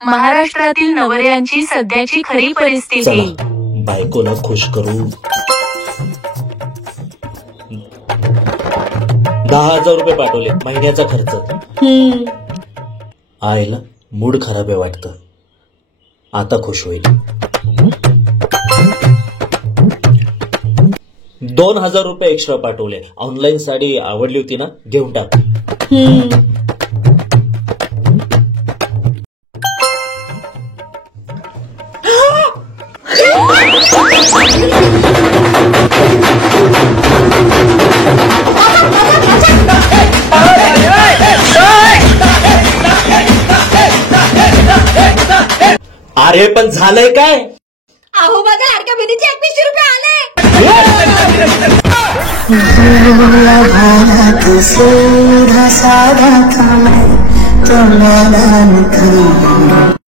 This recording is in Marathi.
महाराष्ट्रातील नवऱ्यांची सध्याची खरी परिस्थिती. चला बायकोला खुश करू. 10,000 रुपये पाठवले, महिन्याचा खर्च. आईला मूड खराब आहे वाटतं, आता खुश होईल. 2,000 रुपये एक्स्ट्रा पाठवले, ऑनलाईन साडी आवडली होती ना, घेऊन टाक. अरे पण झालंय काय? अहो बघा, लाडक्या बहिणीचे 21 रुपये आले. साधा